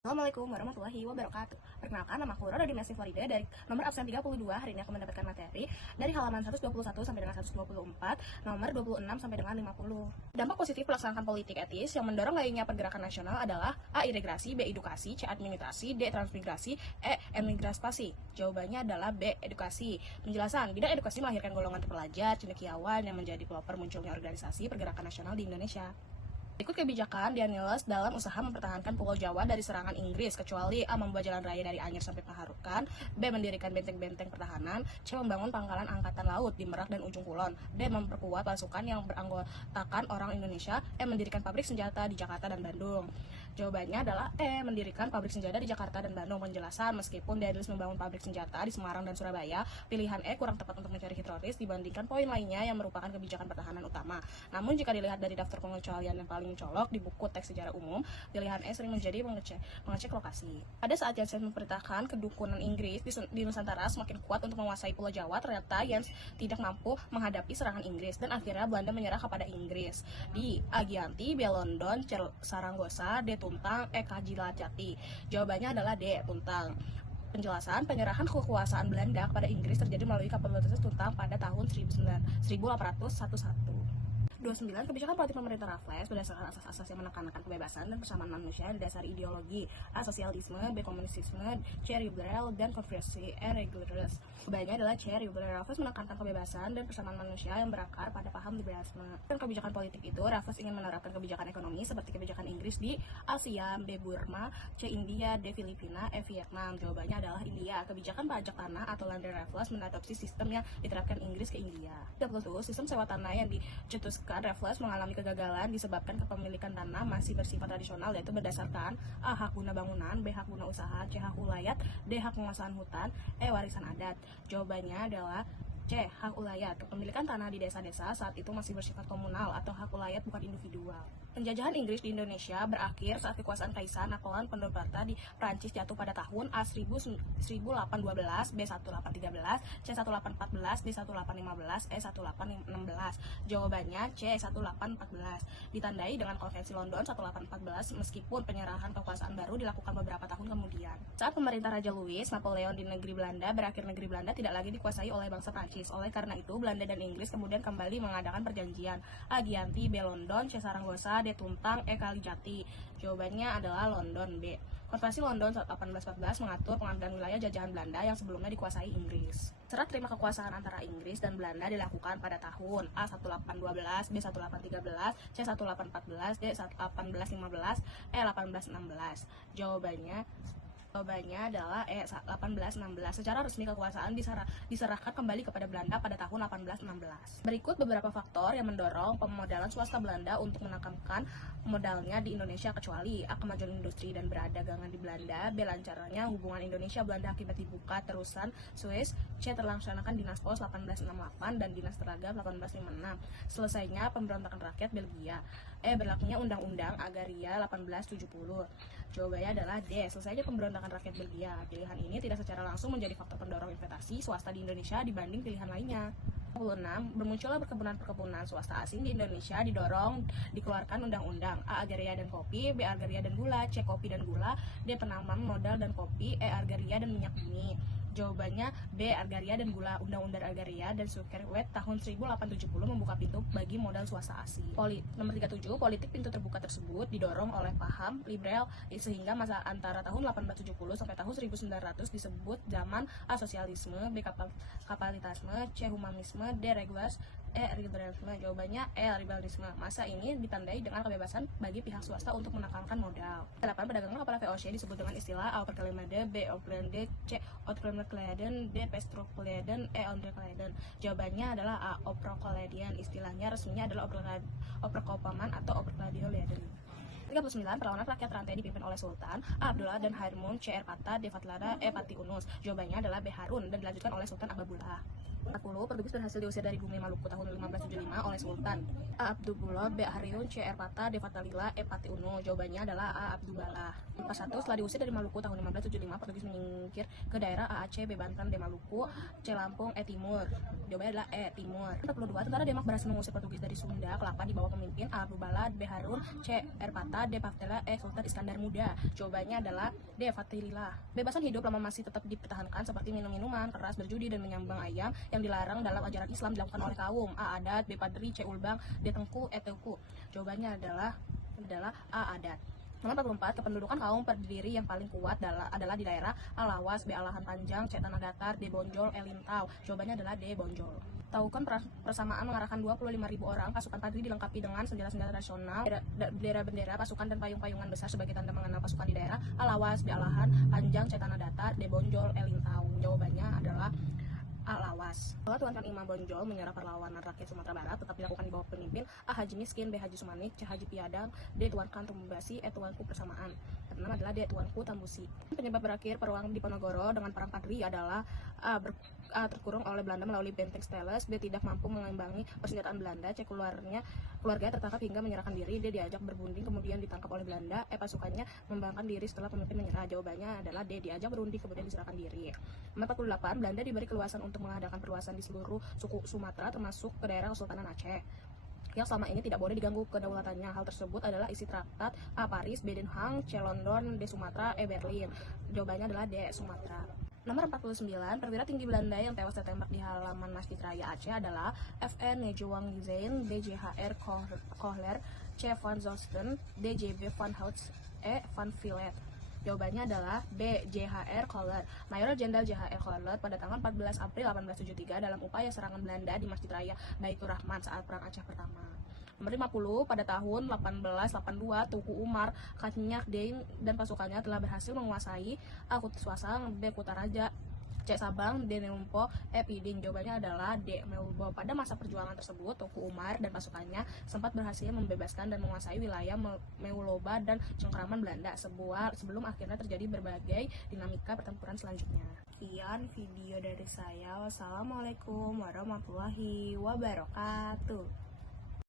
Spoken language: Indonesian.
Assalamualaikum warahmatullahi wabarakatuh. Perkenalkan, nama aku Roro Dimyasi Florida dari nomor absen 32. Hari ini aku mendapatkan materi dari halaman 121 sampai dengan 124, nomor 26 sampai dengan 50. Dampak positif pelaksanaan politik etis yang mendorong lainnya pergerakan nasional adalah A. Integrasi, B. Edukasi, C. Administrasi, D. Transmigrasi, E. Emigrasi. Jawabannya adalah B. Edukasi. Penjelasan, bidang edukasi melahirkan golongan terpelajar, cendekiawan yang menjadi pelopor munculnya organisasi pergerakan nasional di Indonesia. Berikut kebijakan Daniels dalam usaha mempertahankan Pulau Jawa dari serangan Inggris, kecuali A. membuat jalan raya dari Anyer sampai Pengharukan, B. mendirikan benteng-benteng pertahanan, C. membangun pangkalan angkatan laut di Merak dan Ujung Kulon, D. memperkuat pasukan yang beranggotakan orang Indonesia, E. mendirikan pabrik senjata di Jakarta dan Bandung. Jawabannya adalah E. mendirikan pabrik senjata di Jakarta dan Bandung. Penjelasan, meskipun Daniels membangun pabrik senjata di Semarang dan Surabaya, pilihan E kurang tepat untuk mencari teroris dibandingkan poin lainnya yang merupakan kebijakan pertahanan utama. Namun jika dilihat dari daftar pengecualian yang paling mencolok di buku teks sejarah umum, pilihan E sering menjadi mengecek lokasi. Pada saat Jens memperintahkan kedukunan Inggris di Nusantara semakin kuat untuk menguasai Pulau Jawa, ternyata Jens tidak mampu menghadapi serangan Inggris dan akhirnya Belanda menyerah kepada Inggris. Di A. Giyanti, B. London, C. Saranggosa, D. Tuntang, E. Kajilajati. Jawabannya adalah D. Tuntang. Penjelasan, penyerahan kekuasaan Belanda kepada Inggris terjadi melalui kapal Tuntang pada tahun 1811. 29. Kebijakan politik pemerintah Raffles berdasarkan asas-asas yang menekankan kebebasan dan persamaan manusia didasari ideologi A. Sosialisme, B. Komunisme, C. Liberal, dan konversi E. Reguleris. Jawabannya adalah C. Liberal. Raffles menekankan kebebasan dan persamaan manusia yang berakar pada paham liberalisme. Dan kebijakan politik itu, Raffles ingin menerapkan kebijakan ekonomi seperti kebijakan Inggris di Asia, B. Burma, C. India, D. Filipina, E. Vietnam. Jawabannya adalah India. Kebijakan pajak tanah atau land Raffles mengadopsi sistem yang diterapkan Inggris ke India. 30. Sistem sewa tanah yang dicetuskan Raffles mengalami kegagalan disebabkan kepemilikan tanah masih bersifat tradisional, yaitu berdasarkan A. hak guna bangunan, B. hak guna usaha, C. hak ulayat, D. hak penguasaan hutan, E. warisan adat. Jawabannya adalah C. hak ulayat. Kepemilikan tanah di desa-desa saat itu masih bersifat komunal atau hak ulayat bukan individual. Penjajahan Inggris di Indonesia berakhir saat kekuasaan Kaisar Napoleon Bonaparte di Prancis jatuh pada tahun A. 1812, B. 1813, C. 1814, D. 1815, E. 1816. Jawabannya C. 1814. Ditandai dengan Konvensi London 1814 meskipun penyerahan kekuasaan baru dilakukan beberapa tahun kemudian. Saat pemerintah Raja Louis Napoleon di negeri Belanda berakhir, negeri Belanda tidak lagi dikuasai oleh bangsa Prancis. Oleh karena itu, Belanda dan Inggris kemudian kembali mengadakan perjanjian. A. Giyanti, B. London, C. Saranggosa, D. Tuntang, E. Kalijati. Jawabannya adalah London, B. Konvensi London 1814 mengatur pengambilan wilayah jajahan Belanda yang sebelumnya dikuasai Inggris. Serah terima kekuasaan antara Inggris dan Belanda dilakukan pada tahun A. 1812, B. 1813, C. 1814, D. 1815, E. 1816. Jawabannya adalah E. 1816. Secara resmi kekuasaan diserahkan kembali kepada Belanda pada tahun 1816. Berikut beberapa faktor yang mendorong pemodalan swasta Belanda untuk menekankan modalnya di Indonesia, kecuali A. kemajuan industri dan perdagangan di Belanda, B. lancarnya hubungan Indonesia-Belanda akibat dibuka terusan Suez, C. terlaksanakan Dinas Pos 1868 dan Dinas Telaga 1856, selesainya pemberontakan rakyat Belgia, E. berlakunya Undang-Undang Agraria 1870. Jawabannya adalah D. selesainya pemberontakan rakyat Belgia. Pilihan ini tidak secara langsung menjadi faktor pendorong investasi swasta di Indonesia dibanding pilihan lainnya. 26. Bermunculnya perkebunan swasta asing di Indonesia dikeluarkan undang-undang A. agraria dan kopi, B. agraria dan gula, C. kopi dan gula, D. penanaman modal dan kopi, E. agraria dan minyak bumi. Jawabannya B. agraria dan gula. Undang-undang agraria dan Sukerwet tahun 1870 membuka pintu bagi modal swasta asing. Nomor 37. Politik pintu terbuka tersebut didorong oleh paham liberal sehingga masa antara tahun 1870 sampai tahun 1900 disebut zaman A. sosialisme, B. kapitalisme, C. humanisme, D. regulas, E. liberalisme. Jawabannya E. liberalisme. Masa ini ditandai dengan kebebasan bagi pihak swasta untuk menekankan modal. 8. Perdagangan kapal VOC disebut dengan istilah A. Overklemade, B. Overklemade, C. Outkleden, D. Pestrokleden, E. Onderkleden. Jawabannya adalah A. Overkleden. Istilahnya resminya adalah Overkopaman atau Overkleden. 39. Perlawanan rakyat rantai dipimpin oleh Sultan A. Abdullah dan Harmun, C. Erpata, D. Fatlara, E. Pati Unus. Jawabannya adalah B. Harun dan dilanjutkan oleh Sultan Agbabullah. 40. Portugis berhasil diusir dari bumi Maluku tahun 1575 oleh Sultan A. Abdullah, B. Hariun, C. Erpata, D. Fatalila, E. Pati Uno. Jawabannya adalah A. Abdullah. 41. Setelah diusir dari Maluku tahun 1575, Portugis menyingkir ke daerah A. Aceh, B. Banten, D. Maluku, C. Lampung, E. Timur. Jawabannya adalah E. Timur. 42. Tentara Denmark berhasil mengusir Portugis dari Sunda Kelapa di bawah pemimpin A. Abdullah, B. Harun, C. Erpata, D. Fatalila, E. Sultan Iskandar Muda. Jawabannya adalah D. Fatalila. Bebasan hidup lama masih tetap dipertahankan seperti minum-minuman keras, berjudi, dan menyambang ayam yang dilarang dalam ajaran Islam dilakukan oleh kaum A. Adat, B. Padri, C. Ulbang, D. Tengku, E. Teuku. Jawabannya adalah A. Adat. Nomor 44, kependudukan kaum berdiri yang paling kuat adalah di daerah A. Lawas, B. Alahan Panjang, C. Tanah Datar, D. Bonjol, E. Lintau. Jawabannya adalah D. Bonjol. Tahukan persamaan mengarahkan 25.000 orang pasukan Padri dilengkapi dengan senjata-senjata nasional, bendera-bendera, pasukan, dan payung-payungan besar sebagai tanda mengenal pasukan di daerah A. Lawas, B. Alahan Panjang, C. Tanah Datar, D. Bonjol, E. Lintau. Jawabannya adalah A. Lawas. Bahwa Tuan Kan Imam Bonjol menyerah perlawanan rakyat Sumatera Barat tetap dilakukan di bawah pemimpin A. Haji Miskin, B. Haji Sumanik, C. Haji Piadang, D. Tuan Kan Tumbasi, E. Tuanku Persamaan. Pertama adalah D. Tuanku Tambusi. Penyebab berakhir perang di Ponorogo dengan perang Padri adalah A. Terkurung oleh Belanda melalui benteng Steles, B. Tidak mampu mengimbangi persenjataan Belanda, C. Keluarga tertangkap hingga menyerahkan diri, D. Diajak berbunding kemudian ditangkap oleh Belanda, E. Pasukannya membangkang diri setelah pemimpin menyerah. Jawabannya adalah D. Diajak berunding kemudian diserahkan diri. Nomor 48, Belanda diberi keluasan untuk mengadakan perluasan di seluruh suku Sumatera termasuk ke daerah Kesultanan Aceh yang selama ini tidak boleh diganggu kedaulatannya. Hal tersebut adalah isi traktat A. Paris, B. Den Haag, C. London, D. Sumatera, E. Berlin. Jawabannya adalah D. Sumatera. Nomor 49, perwira tinggi Belanda yang tewas tertembak di halaman Masjid Raya Aceh adalah F.N. Nejowangizein, D. J.H.R. Kohler, C. Van Zosten, D. J.B. Van Houts, E. Van Villet. Jawabannya adalah B. J.H.R. Kohler. Mayor Jenderal J.H.R. Kohler pada tanggal 14 April 1873 dalam upaya serangan Belanda di Masjid Raya Baitur Rahman saat Perang Aceh pertama. Nomor 50, pada tahun 1882, Tuku Umar, Kanyak Dein, dan pasukannya telah berhasil menguasai A. Kutsuasang, B. Kutaraja, C. Sabang, D. Neumpo, E. Piding. Jawabannya adalah D. Melbo. Pada masa perjuangan tersebut, Tuku Umar dan pasukannya sempat berhasil membebaskan dan menguasai wilayah Meuloba dan Cengkraman Belanda sebelum akhirnya terjadi berbagai dinamika pertempuran selanjutnya. Sekian video dari saya. Wassalamualaikum warahmatullahi wabarakatuh.